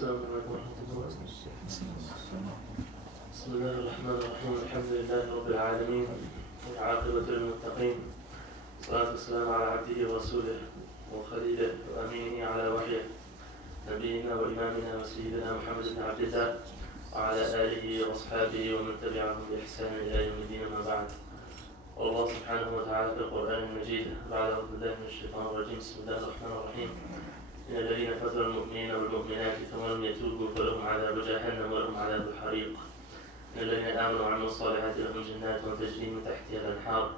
السلام عليكم ورحمة الله وبركاته. بسم الله الرحمن الرحيم. الحمد لله رب العالمين والعاقبة للمتقين، والصلاة والسلام على عبده ورسوله وخليله وأمينه على وحيه نبينا وإمامنا وسيدنا محمد بن عبد الله وعلى آله وأصحابه ومن تبعهم بإحسان إلى يوم الدين. ما بعد. والله سبحانه وتعالى في القرآن المجيد بعد أعوذ بالله من الشيطان الرجيم. بسم الله الرحمن الرحيم. إن الذين فتنوا المؤمنين والمؤمنات ثم لم يتوبوا فلهم عذاب جهنم ولهم عذاب الحريق. إن الذين آمنوا وعملوا الصالحات لهم جنات تجري من تحتها الأنهار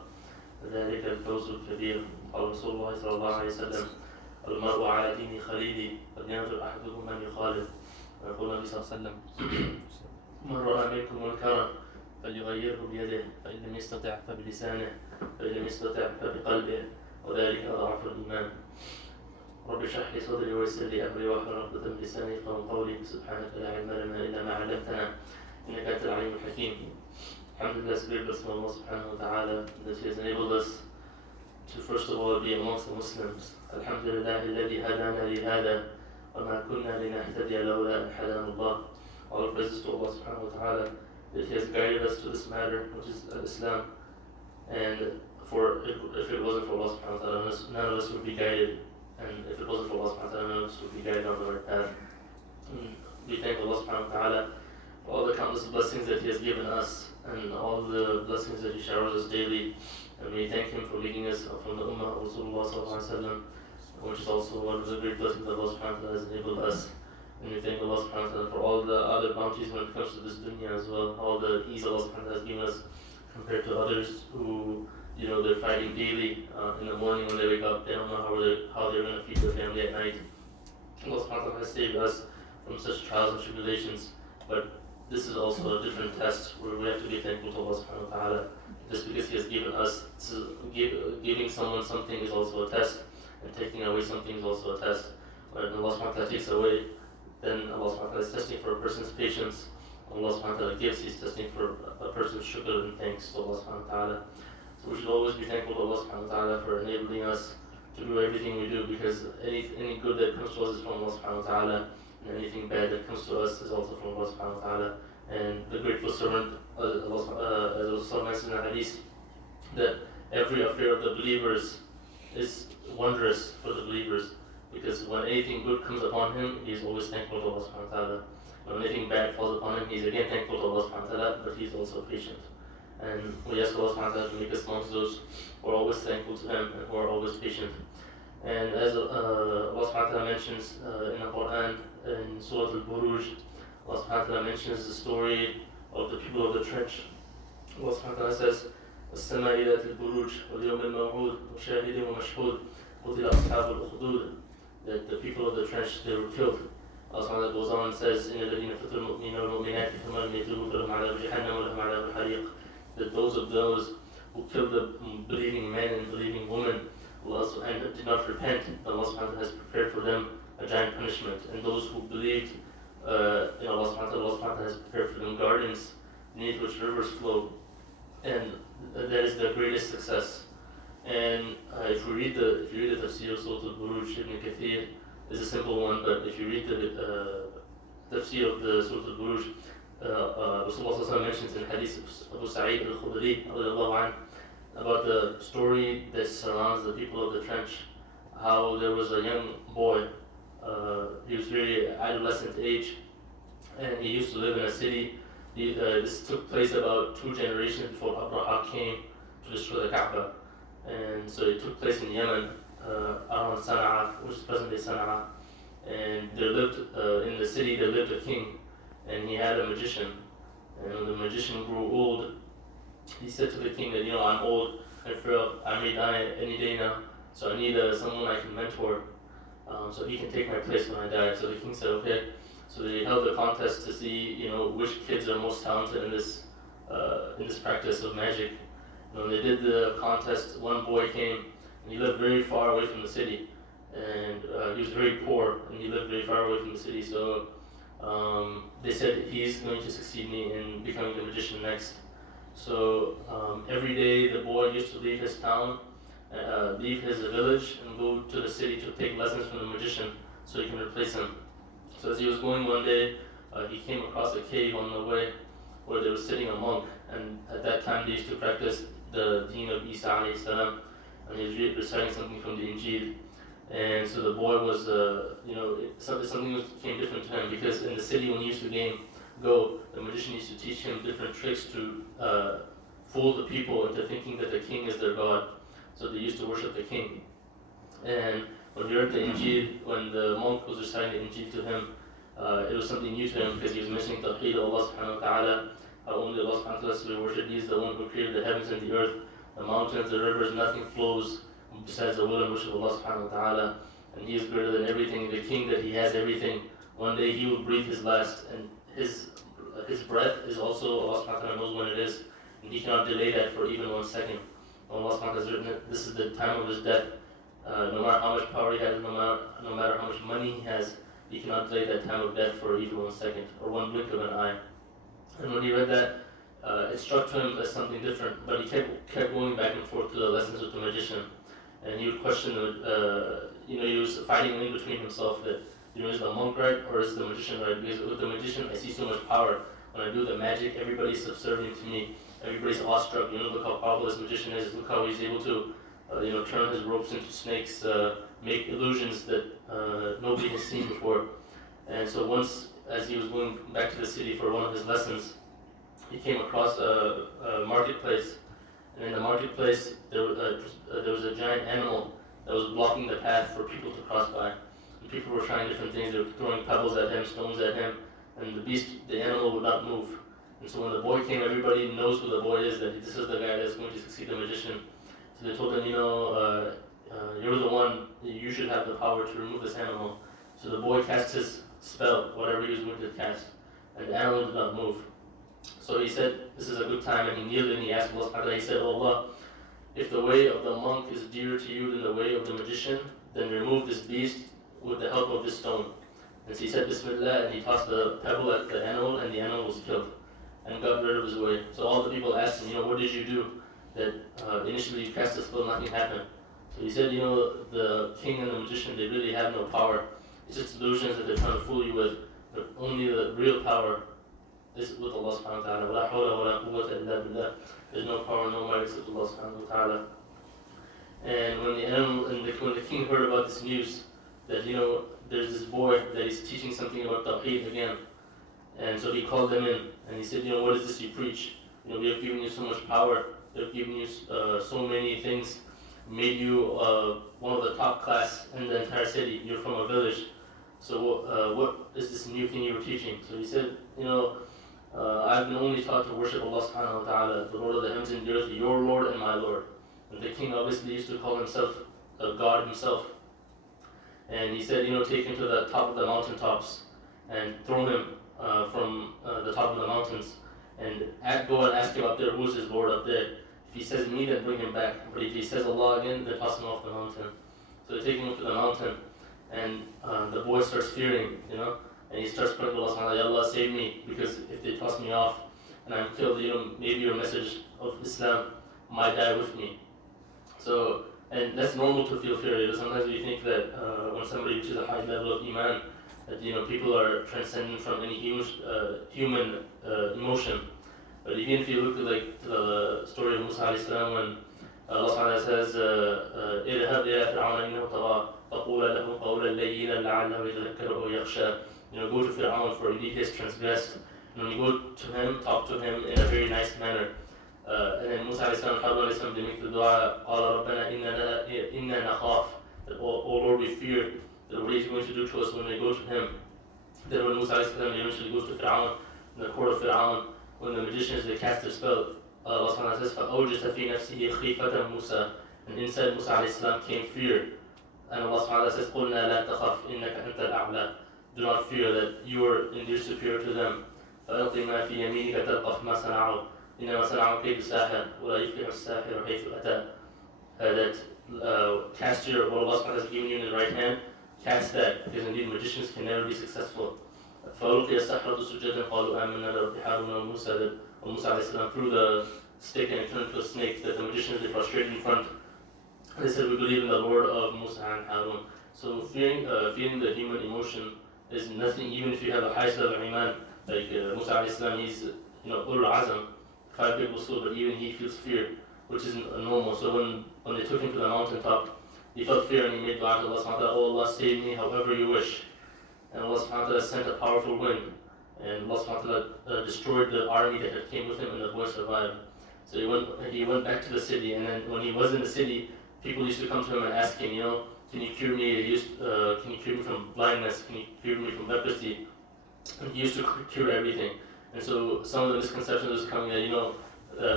ذلك الفوز الكبير. قال رسول الله صلى الله عليه وسلم: المرء على دين خليلي فلينظر أحدكم من يخالف. ويقول النبي صلى الله عليه وسلم: من رأى منكم منكرا فليغيره بيده، فإن لم يستطع فبلسانه، فإن لم يستطع فبقلبه، وذلك أضعف الإيمان. رب اشرح لي صدري ويسر لي امري واحلل عقدة من لساني يفقهوا قولي. سبحانك لا علم لنا الا ما علمتنا انك انت العليم الحكيم. Alhamdulillah, we bless Allah subhanahu wa ta'ala that He has enabled us to first of all be amongst the Muslims. Alhamdulillah alladhi hadana li hada wa ma kunna linahtadiya lawla an hadana Allah. All praises to Allah subhanahu wa ta'ala that He has guided us to this matter, which is Islam. And if it wasn't for Allah subhanahu wa ta'ala, none of us would be guided. And if it wasn't for Allah subhanahu wa ta'ala, none of us would be guided on the right path. We thank Allah subhanahu wa ta'ala for all the countless blessings that He has given us and all the blessings that He showers us daily. And we thank Him for leading us from the Ummah of Rasulullah sallallahu alaihi wasallam, which is also one of the great blessings that Allah subhanahu wa ta'ala has enabled us. And we thank Allah subhanahu wa ta'ala for all the other bounties when it comes to this dunya as well, all the ease Allah subhanahu wa ta'ala has given us compared to others who, they're fighting daily. In the morning when they wake up, they don't know how they're going to feed their family at night. Allah subhanahu wa ta'ala has saved us from such trials and tribulations. But this is also a different test where we have to be thankful to Allah subhanahu wa ta'ala. Just because He has given us, giving someone something is also a test, and taking away something is also a test. When Allah subhanahu wa ta'ala takes away, then Allah subhanahu wa ta'ala is testing for a person's patience. When Allah subhanahu wa ta'ala gives, He's testing for a person's shukr and thanks to Allah subhanahu wa ta'ala. So we should always be thankful to Allah subhanahu wa ta'ala for enabling us to do everything we do, because any good that comes to us is from Allah subhanahu wa ta'ala, and anything bad that comes to us is also from Allah subhanahu wa ta'ala. And the grateful servant, as Allah mentioned in the hadith, that every affair of the believers is wondrous for the believers, because when anything good comes upon him, he is always thankful to Allah subhanahu wa ta'ala. When anything bad falls upon him, he is again thankful to Allah subhanahu wa ta'ala, but he is also patient. And we ask Allah subhanahu wa ta'ala to make us amongst those who are always thankful to Him and who are always patient. And as Allah subhanahu wa ta'ala mentions in the Quran, in Surah Al-Buruj, Allah subhanahu wa ta'ala mentions the story of the people of the trench. Allah subhanahu wa ta'ala says, السماء ذات البروج واليوم الموعود وشاهد ومشهود قتل أصحاب الأخدود. That the people of the trench, they were killed. Allah subhanahu wa ta'ala goes on and says, إن الذين فتنوا المؤمنين والمؤمنات ثم لم يتوبوا فلهم عذاب جهنم ولهم عذاب الحريق. That those who killed the believing men and believing women, and did not repent, Allah subhanahu wa ta'ala has prepared for them a giant punishment. And those who believed in Allah subhanahu wa ta'ala has prepared for them gardens beneath which rivers flow. And that is the greatest success. And if you read the tafsir of Surah Al-Buruj, Ibn Kathir is a simple one, but if you read the tafsir of the Surah Al-Buruj, Rasulullah mentions in hadith of Abu Sa'id al-Khudri about the story that surrounds the people of the trench, how there was a young boy, he was very adolescent age, and he used to live in a city. This took place about 2 generations before Abraha came to destroy the Kaaba. And so it took place in Yemen, around Sana'a, which is present-day Sana'a. And there lived, in the city, there lived a king, and he had a magician. And when the magician grew old, he said to the king that, I'm old and frail, I may die any day now, so I need someone I can mentor, so he can take my place when I die. So the king said, okay. So they held a contest to see, which kids are most talented in this practice of magic. And when they did the contest, one boy came, and he lived very far away from the city, and he was very poor, and he lived very far away from the city. So they said he's going to succeed me in becoming the magician next. So every day the boy used to leave his town, leave his village, and go to the city to take lessons from the magician so he can replace him. So as he was going one day, he came across a cave on the way where there was sitting a monk, and at that time they used to practice the deen of Isa alayhi salam, and he was reciting something from the Injil. And so the boy was, something came different to him, because in the city when he used to go, the magician used to teach him different tricks to fool the people into thinking that the king is their god. So they used to worship the king. And when he heard the Injil, when the monk was reciting the Injil to him, it was something new to him, because he was mentioning Tawheed of Allah subhanahu wa ta'ala, how only Allah subhanahu wa ta'ala is to be worshipped. He is the one who created the heavens and the earth, the mountains, the rivers, nothing flows besides the will and wish of Allah subhanahu wa ta'ala. And he is greater than everything, the king that he has everything. One day he will breathe his last, and his breath is also, Allah subhanahu wa ta'ala knows when it is, and he cannot delay that for even 1 second. Allah subhanahu wa ta'ala has written it, this is the time of his death. No matter how much power he has, no matter how much money he has, he cannot delay that time of death for even 1 second, or one blink of an eye. And when he read that, it struck to him as something different, but he kept going back and forth to the lessons with the magician. And he would question, he was fighting in between himself that, is the monk right or is the magician right? Because with the magician, I see so much power. When I do the magic, everybody's subservient to me. Everybody's awestruck. Look how powerful this magician is. Look how he's able to, turn his ropes into snakes, make illusions that nobody has seen before. And so once, as he was going back to the city for one of his lessons, he came across a marketplace. And in the marketplace, there was a giant animal that was blocking the path for people to cross by. And people were trying different things. They were throwing pebbles at him, stones at him, and the animal would not move. And so when the boy came, everybody knows who the boy is, that this is the guy that's going to succeed the magician. So they told him, you're the one, you should have the power to remove this animal. So the boy cast his spell, whatever he was going to cast, and the animal did not move. So he said, this is a good time, and he kneeled and he asked Allah subhanahu wa ta'ala, he said, oh Allah, if the way of the monk is dearer to you than the way of the magician, then remove this beast with the help of this stone. And so he said Bismillah, and he tossed the pebble at the animal, and the animal was killed and got rid of his way. So all the people asked him, what did you do? That initially you cast a spell, nothing happened. So he said, the king and the magician, they really have no power. It's just illusions that they're trying to fool you with, but only the real power is with Allah subhanahu wa ta'ala. وَلَا حَوْلَ وَلَا قُوَّةَ إِلَّا بِاللَّهِ. There's no power, no might except Allah subhanahu wa ta'ala. And when the king heard about this news, that there's this boy that is teaching something about Tawheed again, and so he called him in, and he said, what is this you preach? We have given you so much power, we have given you so many things, made you one of the top class in the entire city, you're from a village, so what is this new thing you were teaching? So he said, I've been only taught to worship Allah subhanahu wa ta'ala, the Lord of the heavens and the earth, your Lord and my Lord. And the king obviously used to call himself a God himself. And he said, take him to the top of the mountaintops and throw him from the top of the mountains, and go and ask him up there, who's his Lord up there? If he says me, then bring him back. But if he says Allah again, then toss him off the mountain. So they take him up to the mountain, and the boy starts fearing, and he starts praying to Allah subhanahu wa ta'ala, Allah save me, because if they toss me off and I'm killed, maybe your message of Islam might die with me. So, and that's normal to feel fear. Sometimes we think that when somebody reaches a high level of Iman, that people are transcendent from any human emotion. But even if you look to the story of Musa alayhi salam, when Allah subhanahu wa ta'ala says, اذهب إلى فرعون إنه طغى فقولا له قولا لينا لعله يتذكر أو يخشى. Go to Fir'aun, for indeed he has transgressed. And when you go to him, talk to him in a very nice manner. And then Musa alayhi salam, Harun alayhi salam, they make the dua, قال ربنا إننا نخاف, that oh Lord, we fear that what he's going to do to us when we go to him. Then when Musa alayhi salam eventually goes to Fir'aun, in the court of Fir'aun, when the magicians, they cast their spell, Allah subhanahu wa ta'ala says, فَأَوْجَسَ فِي نَفْسِهِ خِيفَةً مُوسَى, and inside Musa alayhi salam came fear. And Allah subhanahu wa ta'ala says, قُلْنَا لَا تَخَفْ إِنَّكَ أَنْتَ الْأَعْلَى, do not fear, that you are indeed superior to them. فَأَلْقِ مَا فِي يَمِينِكَ تَلْقَفْ مَا صَنَعُوا إِنَّمَا صَنَعُوا كَيْدُ سَاحِرٍ وَلَا يُفْلِحُ السَّاحِرُ حَيْثُ أَتَى. That cast what Allah subhanahu wa ta'ala has given you in the right hand, cast that, because indeed magicians can never be successful. فَأَلْقِيَ السَّحْرَةُ سُجَّدًا قَالُوا آمَنَّا بِرَبِّ هَارُونَ وَمُوسَى, that when Musa alayhi salam threw the stick and it turned into a snake, that the magicians, they prostrated in front. They said, we believe in the Lord of Musa and Harun. So fearing the human emotion There's nothing, even if you have a highest level of iman, like Musa alayhi salam, he's ulul azam, 5 big usul, but even he feels fear, which is normal. So when they took him to the mountaintop, he felt fear and he made dua to Allah subhanahu wa ta'ala, oh Allah, save me however you wish. And Allah subhanahu wa ta'ala sent a powerful wind, and Allah subhanahu wa ta'ala destroyed the army that had came with him, and the boy survived. So he went back to the city, and then when he was in the city, people used to come to him and ask him, can you cure me? Can you cure me from blindness? Can you cure me from leprosy? And he used to cure everything. And so some of the misconceptions was coming that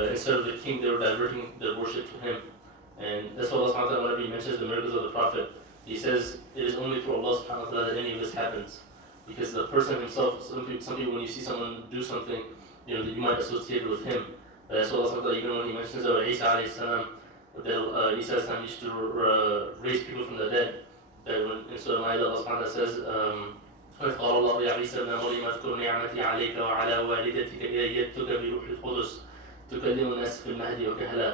instead of the king, they were diverting their worship to him. And that's why Allah subhanahu wa ta'ala, whenever he mentions the miracles of the Prophet, he says it is only through Allah subhanahu wa ta'ala that any of this happens. Because the person himself, some people when you see someone do something, you might associate it with him. That's why Allah subhanahu wa ta'ala, even when he mentions about Isa alayhi salam, that Isa alayhi salam used to raise people from the dead. That in Surah Al-Ma'idah, Allah subhanahu wa ta'ala says, وَإِذْ قَالَ اللَّهُ يَا عِيسَى ابْنَ مَرْيَمَ اذْكُرْ نِعْمَتِي عَلَيْكَ وَعَلَى وَالِدَتِكَ إِذْ أَيَّدتُّكَ بِرُوحِ الْقُدُسِ تُكَلِّمُ النَّاسَ فِي الْمَهْدِ وَكَهْلًا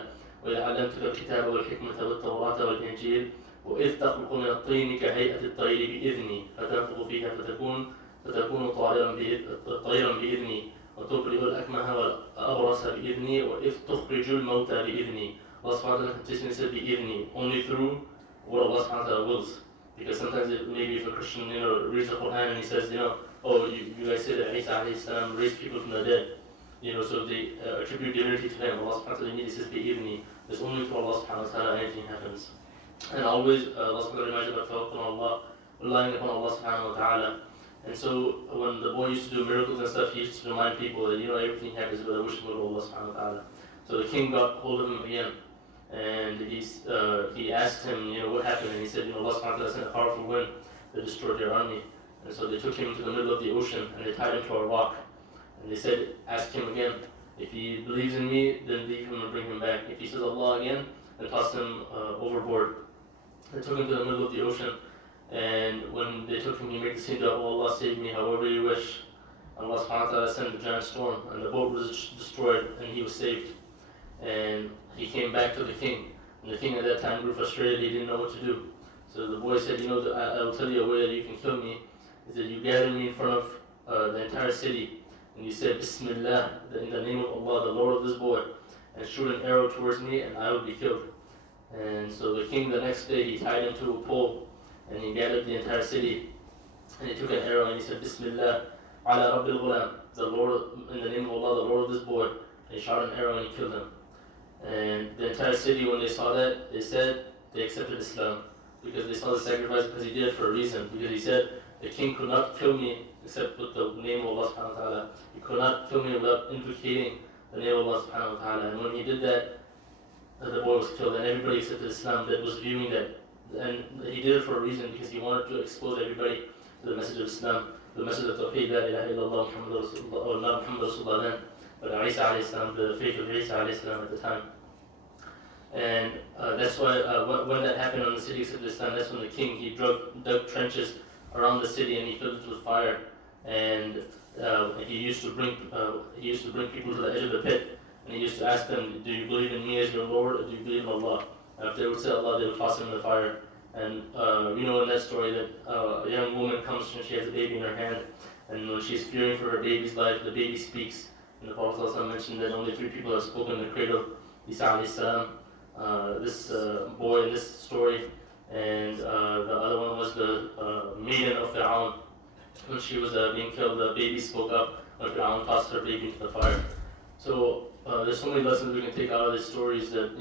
وَإِذْ عَلَّمْتُكَ الْكِتَابَ وَالْحِكْمَةَ وَالتَّوْرَاةَ وَالْإِنْجِيلَ وَإِذْ تَخْلُقُ مِنَ الطِّينِ كَهَيْئَةِ الطَّيْرِ بِإِذْنِي فَتَنفُخُ فِيهَا فتكون طَيْرًا بإذني وتبرئ الأكمه والأبرص بإذني وإذ تخرج الموتى بإذني. Allah subhanahu wa ta'ala continuously said بإذني, only through what Allah subhanahu wa ta'ala wills. Because sometimes maybe if a Christian reads the Quran and he says, oh, you guys say that Isa alayhi salam raised people from the dead, so they attribute divinity to him. Allah subhanahu wa ta'ala immediately says بإذني. It's only through Allah subhanahu wa ta'ala anything happens. And always Allah subhanahu wa ta'ala reminds you about tawakkul on Allah, relying upon Allah subhanahu wa ta'ala. And so when the boy used to do miracles and stuff, he used to remind people that everything happens by the wish of Allah subhanahu wa ta'ala. So the king got hold of him again, and he asked him, what happened, and he said, Allah subhanahu wa ta'ala sent a powerful wind that destroyed their army. And so they took him to the middle of the ocean and they tied him to a rock. And they said, ask him again. If he believes in me, then leave him and bring him back. If he says Allah again, then toss him overboard. They took him to the middle of the ocean. And when they took him, he made the scene that, oh Allah, save me however you wish. Allah subhanahu wa ta'ala sent a giant storm, and the boat was destroyed, and he was saved. And he came back to the king. And the king at that time grew frustrated, he didn't know what to do. So the boy said, I will tell you a way that you can kill me. He said, you gather me in front of the entire city, and you said, Bismillah, in the name of Allah, the Lord of this boy, and shoot an arrow towards me, and I will be killed. And so the king, the next day, he tied him to a pole, and he gathered the entire city, and he took an arrow and he said, Bismillah, ala Rabbil Ghulam, the Lord, in the name of Allah, the Lord of this boy. And he shot an arrow and he killed him. And the entire city, when they saw that, they said they accepted Islam, because they saw the sacrifice, because he did it for a reason. Because he said, the king could not kill me except with the name of Allah subhanahu wa ta'ala. He could not kill me without invocating the name of Allah subhanahu wa ta'ala. And when he did that, the boy was killed, and everybody accepted Islam that was viewing that. And he did it for a reason, because he wanted to expose everybody to the message of Islam, the message of Tawheed, La ilaha illallah, Muhammad Rasulullah, or not Muhammad Rasulullah then, but Isa alayhi salam, the faith of Isa alayhi salam at the time. And that's why when that happened on the city accepted Islam, that's when the king, he dug trenches around the city and he filled it with fire. And he used to bring people to the edge of the pit, and he used to ask them, do you believe in me as your Lord, or do you believe in Allah? If they would say Allah, they would toss him in the fire. And we know in that story that a young woman comes and she has a baby in her hand, and when she's fearing for her baby's life, the baby speaks. And the Prophet also mentioned that only 3 people have spoken in the cradle: Isa alayhi salam, this boy in this story, and the other one was the maiden of Fir'aun. When she was being killed, the baby spoke up when Fir'aun tossed her baby into the fire. So there's so many lessons we can take out of these stories that,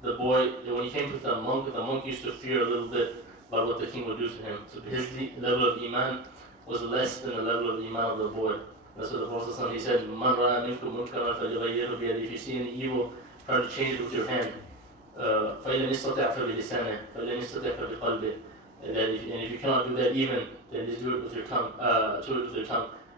the boy, when he came to the monk used to fear a little bit about what the king would do to him. So his level of iman was less than the level of iman of the boy. That's what the Prophet he said, Man ra'a minkum munkaran falyughayyirhu biyadihi. If you see any evil, try to change it with your hand. فَإِنْ لَمْ يَسْتَطِعْ فَبِلِسَانِهِ فَإِنْ لَمْ يَسْتَطِعْ فَبِقَلْبِهِ. And if you cannot do that even, then just do it with your tongue.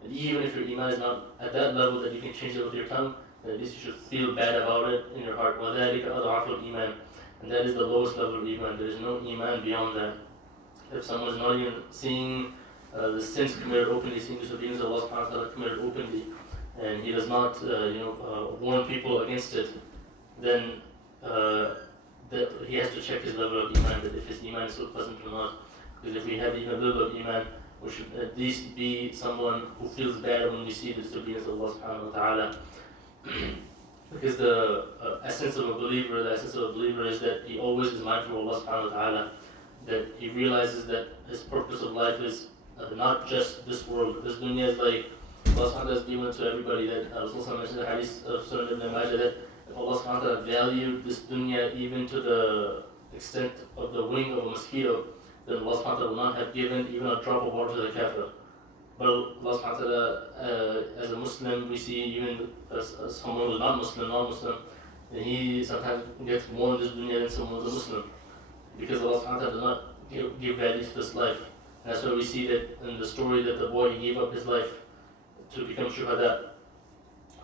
And even if your iman is not at that level that you can change it with your tongue, then at least you should feel bad about it in your heart. وَذَلِكَ أَضْعَفُ الْإِيمَانِ. And that is the lowest level of iman. There is no iman beyond that. If someone is not even seeing the sins committed openly, seeing disobedience of Allah subhanahu wa ta'ala committed openly, and he does not warn people against it, then that he has to check his level of iman, that if his iman is still present or not. Because if we have even a little bit of iman, we should at least be someone who feels bad when we see the disobedience of Allah subhanahu wa ta'ala. Because the essence of a believer, is that he always is mindful of Allah subhanahu wa ta'ala, that he realizes that his purpose of life is not just this world. This dunya is like Allah subhanahu wa ta'ala has given it to everybody. That Rasulullah mentioned the hadith of Sunan ibn Majah that if Allah subhanahu wa ta'ala valued this dunya even to the extent of the wing of a mosquito, then Allah subhanahu wa ta'ala will not have given even a drop of water to the kafir. But Allah subhanahu wa ta'ala, as a Muslim, we see even as someone who is not Muslim, and he sometimes gets more in this dunya than someone who is a Muslim. Because Allah subhanahu wa ta'ala does not give value to this life. And that's why we see that in the story that the boy, he gave up his life to become shuhada,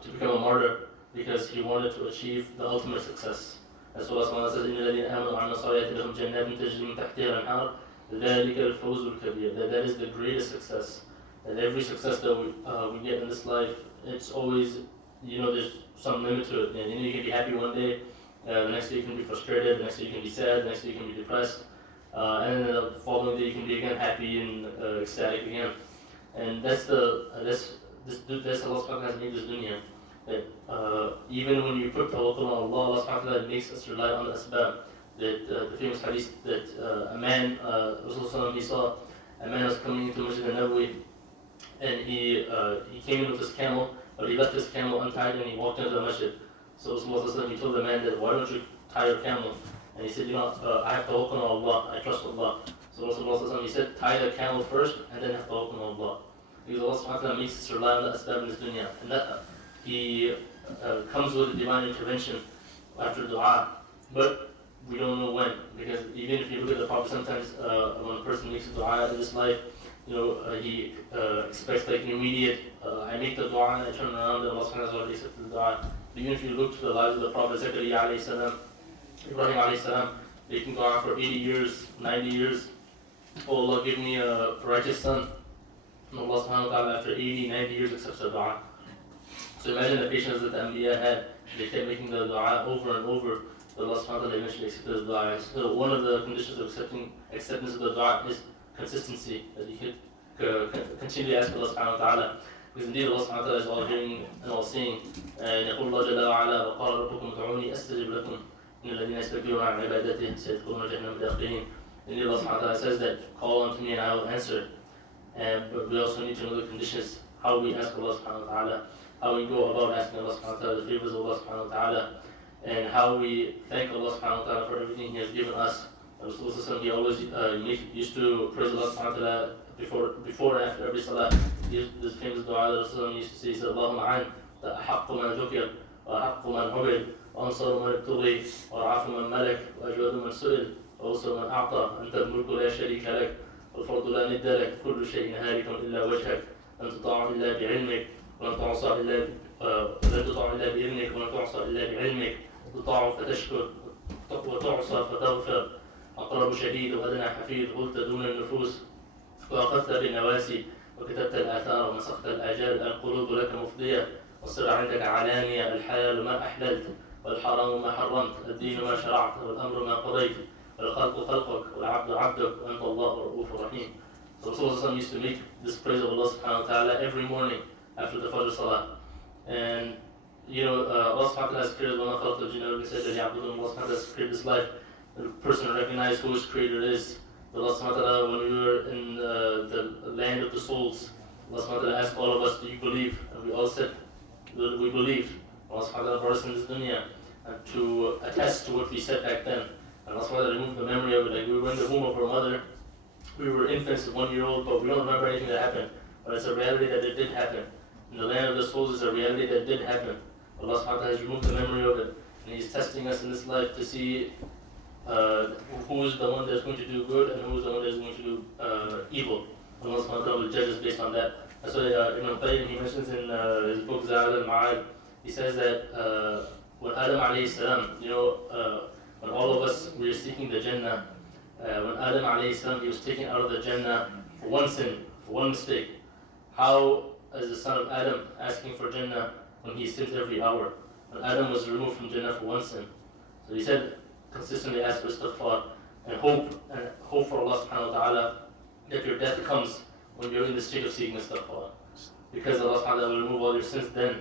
to become a martyr, because he wanted to achieve the ultimate success. That's what Allah says, إِنَّ الَّذِينَ آمَنُوا وَعَمِلُوا الصَّالِحَاتِ لَهُمْ جَنَّاتٌ تَجْرِي مِن تَحْتِهَا الْأَنْهَارُ ذَلِكَ الْفَوْزُ الْكَبِيرُ. That is the greatest success. And every success that we get in this life, it's always, there's some limit to it. And you can be happy one day, the next day you can be frustrated, the next day you can be sad, the next day you can be depressed, and then the following day you can be again happy and ecstatic again. And that's Allah subhanahu wa ta'ala has made this dunya. That even when you put tawakkul on Allah, Allah subhanahu wa ta'ala makes us rely on the asbab. That the famous hadith that a man, Rasulullah, he saw a man was coming into Masjid al-Nabawi, and he came in with his camel, but he left his camel untied and he walked into the masjid. So Rasulullah, he told the man that, why don't you tie your camel? And he said, I have tawakkul on Allah, I trust Allah. So Rasulullah, he said, tie the camel first and then have tawakkul on Allah. Because Allah subhanahu wa ta'ala makes us rely on the asbab in this dunya. And that He comes with a divine intervention after dua. But we don't know when. Because even if you look at the Prophet, sometimes when a person makes a dua in this life, he expects like an immediate, I make the dua and I turn around and Allah subhanahu wa ta'ala accepts the dua. But even if you look to the lives of the Prophet, Zakaria alayhi salam, Ibrahim alayhi salam, they can dua for 80 years, 90 years. Oh Allah, give me a righteous son. And Allah subhanahu wa ta'ala after 80, 90 years accepts the dua. So imagine the patience that the Anbiya had. They kept making the dua over and over. Allah subhanahu wa ta'ala eventually accepted the dua. So one of the conditions of acceptance of the dua is consistency. That you could continually ask Allah subhanahu wa ta'ala. Because indeed Allah subhanahu wa ta'ala is all hearing and all seeing. And يقول الله جل وعلا وقال ربكم ادعوني أستجب لكم إن الذين يستكبرون عن عبادته سيدخلون جهنم داخلين. Indeed Allah subhanahu wa ta'ala says that, call unto me and I will answer. But we also need to know the conditions, how we ask Allah subhanahu wa ta'ala, how we go about asking Allah subhanahu wa ta'ala the favors of Allah subhanahu wa ta'ala, and how we thank Allah subhanahu wa ta'ala for everything He has given us. Rasulullah, he always used to praise Allah subhanahu wa ta'ala before and after every salah. This famous dua that Rasulullah used to say, he said, Allahumma an, أحق من ذكر وأحق من عبد وأنصر من ابتغي ورعاف من ملك وأجود من سئل وأوسر من أعطى أنت الملك لا شريك لك والفرد لا ند لك كل شيء هالك إلا وجهك لن تطاع إلا بعلمك ولن تعصى إلا بإذنك ولن تعصى إلا بعلمك تطاع فتشكر وتعصى فتغفر أقرب شهيد وأدنى حفيظ قلت دون النفوس وأخذت بالنواسي وكتبت الآثار ومسخت الآجال القلوب لك مفضية والسر عندك علانية الحلال ما أحللت والحرام ما حرمت الدين ما شرعت والأمر ما قضيت والخلق خلقك والعبد عبدك وأنت الله الرؤوف الرحيم. So Rasulullah used to make this praise of Allah subhanahu wa ta'ala every morning after the Fajr Salah. And Allah subhanahu wa ta'ala has created Allah subhanahu wa ta'ala has created this life. The person recognizes who his creator is. Allah subhanahu wa ta'ala, when we were in the land of the souls, Allah subhanahu wa ta'ala asked all of us, do you believe? And we all said, we believe. Allah subhanahu wa ta'ala brought us in this dunya to attest to what we said back then. And Allah subhanahu wa ta'ala removed the memory of it. Like we were in the womb of our mother, we were infants, 1 year old, but we don't remember anything that happened. But it's a reality that it did happen. In the land of the souls is a reality that did happen. Allah subhanahu wa ta'ala has removed the memory of it. And He's testing us in this life to see who is the one that's going to do good and who is the one that's going to do evil. Allah subhanahu wa ta'ala will judge us based on that. That's why Ibn Qayyim, he mentions in his book Za'ad al-Ma'ad, he says that when Adam alayhi salam, when all of us were seeking the Jannah, when Adam alayhi salam, he was taken out of the Jannah for one sin, for one mistake. How is the son of Adam asking for Jannah when he sins every hour? When Adam was removed from Jannah for one sin. So he said, consistently ask for istighfar and hope for Allah subhanahu wa ta'ala that your death comes when you're in the state of seeking istighfar. Because Allah subhanahu wa ta'ala will remove all your sins then.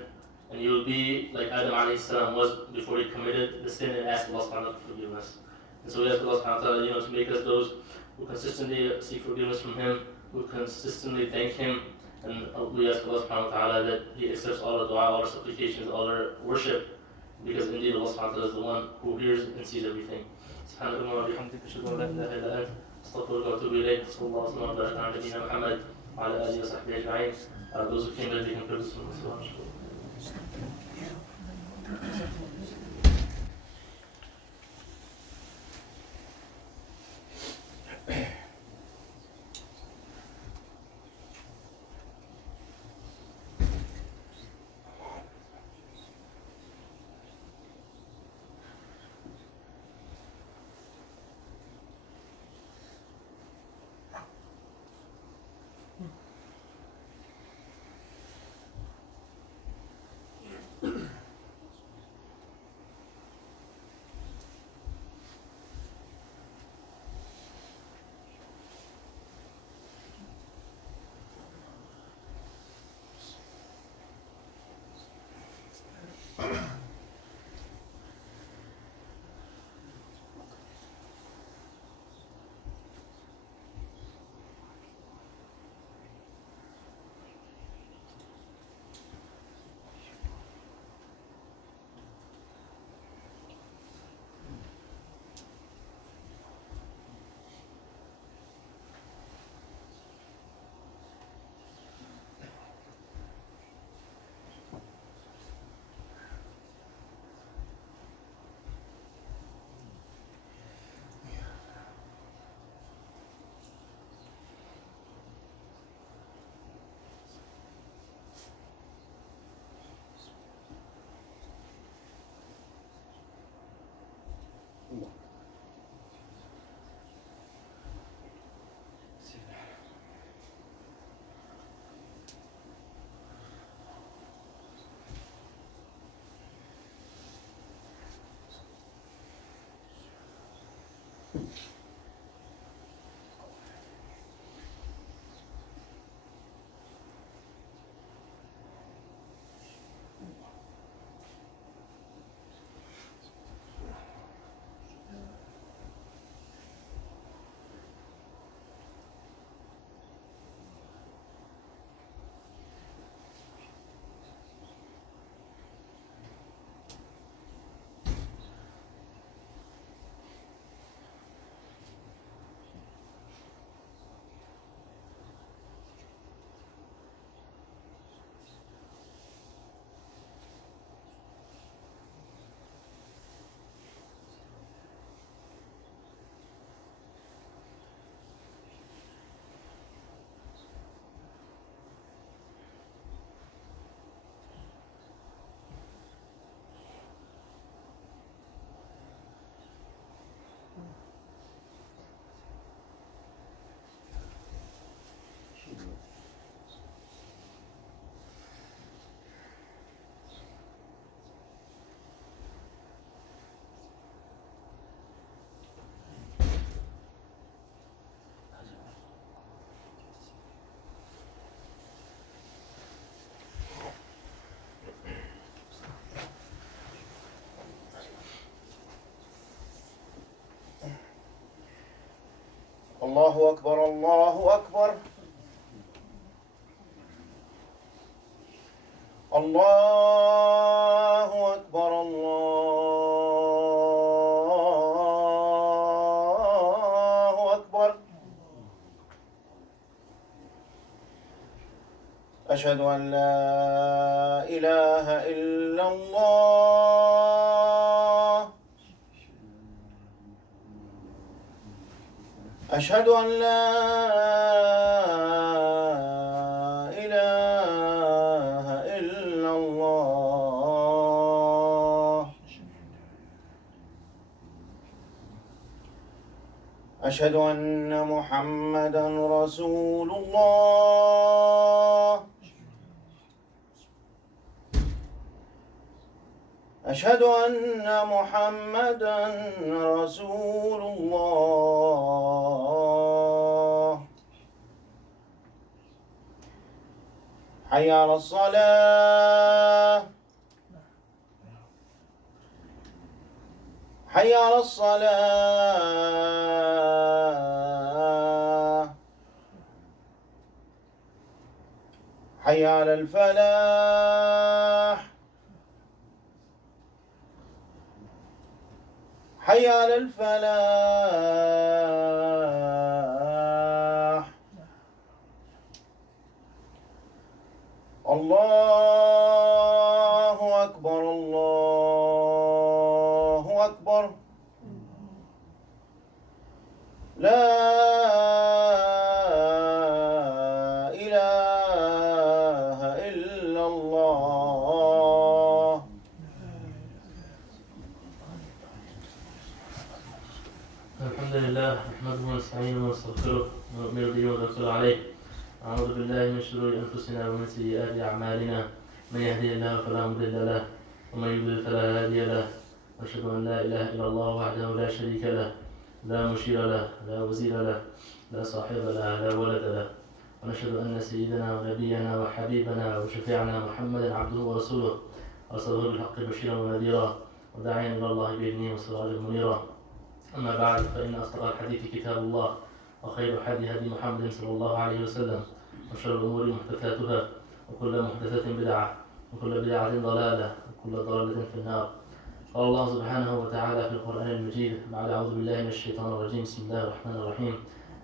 And you will be like Adam alayhi salam was before he committed the sin and asked Allah subhanahu wa ta'ala for forgiveness. And so we ask Allah subhanahu wa ta'ala, to make us those who consistently seek forgiveness from Him, who consistently thank Him, and we ask Allah subhanahu wa ta'ala that He accepts all our dua, all our supplications, all our worship, because indeed Allah subhanahu wa ta'ala is the one who hears and sees everything. سبحانك اللهم وبحمدك أشهد أن لا إله إلا أنت أستغفرك وأتوب إليك. صلى الله وسلم وبارك على نبينا محمد وعلى آله وصحبه أجمعين. Those who came late, they can pray this one as well. الله أكبر الله أكبر الله أكبر الله أكبر أشهد أن لا إله إلا الله أشهد أن لا إله إلا الله أشهد أن محمدًا رسول الله أشهد أن محمدًا رسول الله حي على الصلاة حي على الصلاة حي على الفلاح حي على الفلاح الله أكبر الله أكبر لا إله إلا الله. الحمد لله نحمده ونستعينه ونستغفره ونؤمن به ونتوكل عليه. أعوذ بالله من شرور أنفسنا ومن سيئات أعمالنا، من يهدي الله فلا مضل له ومن يضلل فلا هادي له، وأشهد أن لا إله إلا الله وحده لا شريك له، لا مشير له، لا وزير له، لا صاحب له، لا ولد له، ونشهد أن سيدنا ونبينا وحبيبنا وشفيعنا محمدا عبده ورسوله، أرسله بالحق بشيرا ونذيرا وداعيا إلى الله بإذنه وسراجا منيرا. أما بعد، فإن أصدق الحديث كتاب الله، وخير الهدي هدي محمد صلى الله عليه وسلم، وشر الأمور محدثاتها، وكل محدثة بدعة، وكل بدعة ضلالة، وكل ضلالة في النار. قال الله سبحانه وتعالى في القرآن المجيد بعد أعوذ بالله من الشيطان الرجيم: بسم الله الرحمن الرحيم.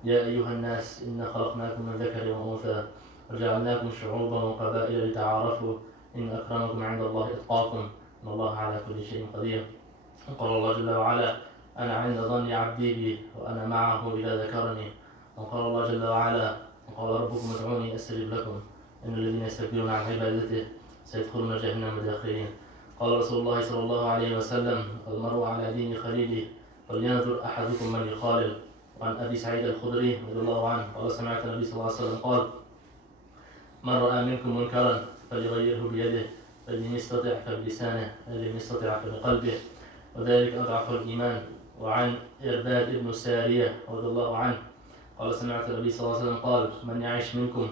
يا أيها الناس إنا خلقناكم من ذكر وأنثى وجعلناكم شعوبا وقبائل لتعارفوا إن أكرمكم عند الله أتقاكم إن الله على كل شيء قدير. وقال الله جل وعلا: أنا عند ظن عبدي بي وأنا معه إذا ذكرني. وقال الله جل وعلا: وقال ربكم ادعوني أستجب لكم إن الذين يستكبرون عن عبادته سيدخلون جهنم داخرين. قال رسول الله صلى الله عليه وسلم: المرء على دين خليله فلينظر أحدكم من يخالل. وعن أبي سعيد الخدري رضي الله عنه قال: سمعت النبي صلى الله عليه وسلم قال: من رأى منكم منكرا فليغيره بيده، فإن لم يستطع فبلسانه، فإن لم يستطع فبقلبه، وذلك أضعف الإيمان. وعن إرباد بن سارية رضي الله عنه قال: سمعت النبي صلى الله عليه وسلم قال: من يعيش منكم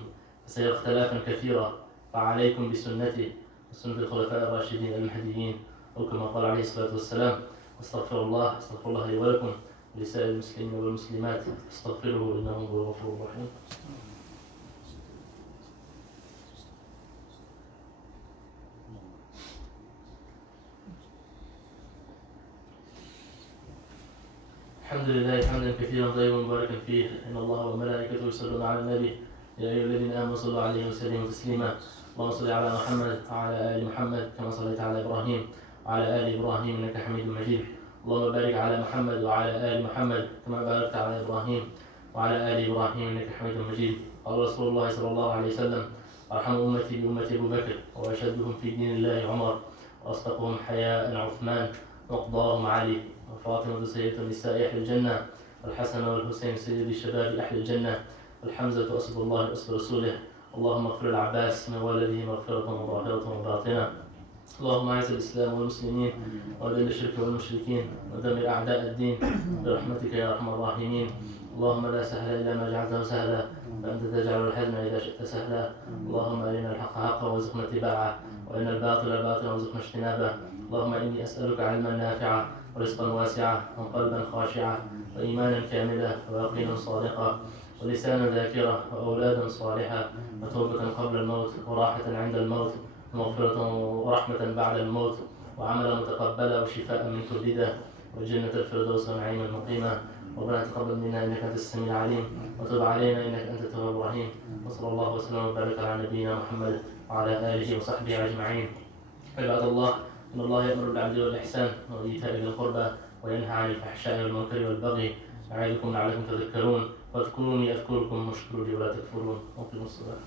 فسيرى اختلافا كثيرا، فعليكم بسنتي وسنة الخلفاء الراشدين المهديين، أو كما قال عليه الصلاة والسلام. استغفر الله لي ولكم ولسائر المسلمين والمسلمات، استغفروه إنه هو الغفور الرحيم. الحمد لله حمدا كثيرا طيبا مباركا فيه، إن الله وملائكته يصلون على النبي يا أيها الذين آمنوا صلوا عليه وسلموا تسليما. اللهم صل على محمد وعلى آل محمد كما صليت على إبراهيم وعلى آل إبراهيم إنك حميد مجيد. اللهم بارك على محمد وعلى آل محمد كما باركت على إبراهيم وعلى آل إبراهيم إنك حميد مجيد. قال رسول الله صلى الله عليه وسلم: أرحم أمتي بأمة أبو بكر، وأشدهم في دين الله عمر، وأصدقهم حياء عثمان، وأقضاهم علي، وفاطمة سيدة النساء أهل الجنة، والحسن والحسين سيد الشباب أهل الجنة، والحمزة أسد الله أسد رسوله. اللهم اغفر العباس من ولده مغفرة وظاهرة وباطنة. اللهم أعز الإسلام والمسلمين وأذل الشرك والمشركين ودمر أعداء الدين برحمتك يا أرحم الراحمين. اللهم لا سهل إلا ما جعلته سهلا، فأنت تجعل الحزن إذا شئت سهلا. اللهم أرنا الحق حقا وارزقنا اتباعه، وأرنا الباطل باطلا وارزقنا اجتنابه. اللهم إني أسألك علما نافعا ورزقا واسعا وقلبا خاشعا وإيمانا كاملا ويقينا صادقا ولسانا ذاكرا وأولادا صالحا وتوبة قبل الموت وراحة عند الموت ومغفرة ورحمة بعد الموت وعملا متقبلا وشفاء من كل داء وجنة الفردوس ونعيما مقيما. ربنا تقبل منا إنك أنت السميع العليم، وتب علينا إنك أنت التواب الرحيم. وصلى الله وسلم وبارك على نبينا محمد وعلى آله وصحبه أجمعين. عباد الله، إن الله يأمر بالعدل والإحسان وإيتاء ذي القربى وينهى عن الفحشاء والمنكر والبغي يعظكم لعلكم تذكرون. فاذكروني أذكركم واشكروا لي ولا تكفرون. أقيموا الصلاة.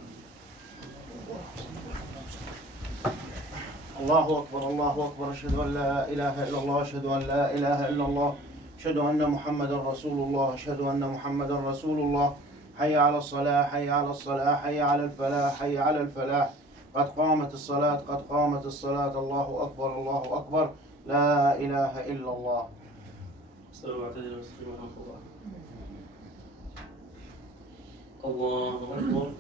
الله أكبر الله أكبر. أشهد أن لا إله إلا الله أشهد أن لا إله إلا الله أشهد أن محمدا رسول الله أشهد أن محمدا رسول الله. حي على الصلاة حي على الصلاة حي على الفلاح حي على الفلاح. قد قامت الصلاة قد قامت الصلاة. الله أكبر الله أكبر. لا إله إلا الله. استووا واعتدلوا واستقيموا ورحمة الله. الله أكبر.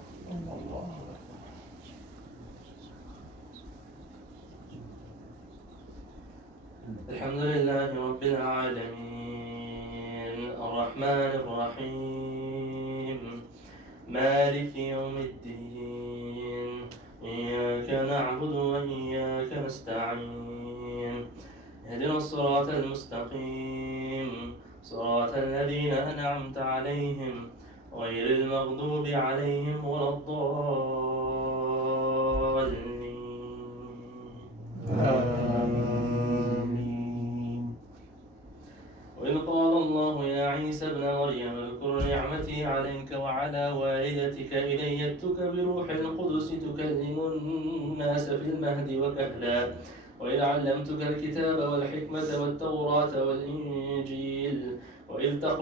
الحمد لله رب العالمين الرحمن الرحيم مالك يوم الدين إياك نعبد وإياك نستعين اهدنا الصراط المستقيم صراط الذين أنعمت عليهم غير المغضوب عليهم ولا الضالين آمين. وإذ قال الله يا عيسى ابن مريم اذكر نعمتي عليك وعلى والدتك إذ أيدتك بروح القدس تكلم الناس في المهد وكهلا وإذ علمتك الكتاب والحكمة والتوراة والإنجيل وإذ تخلق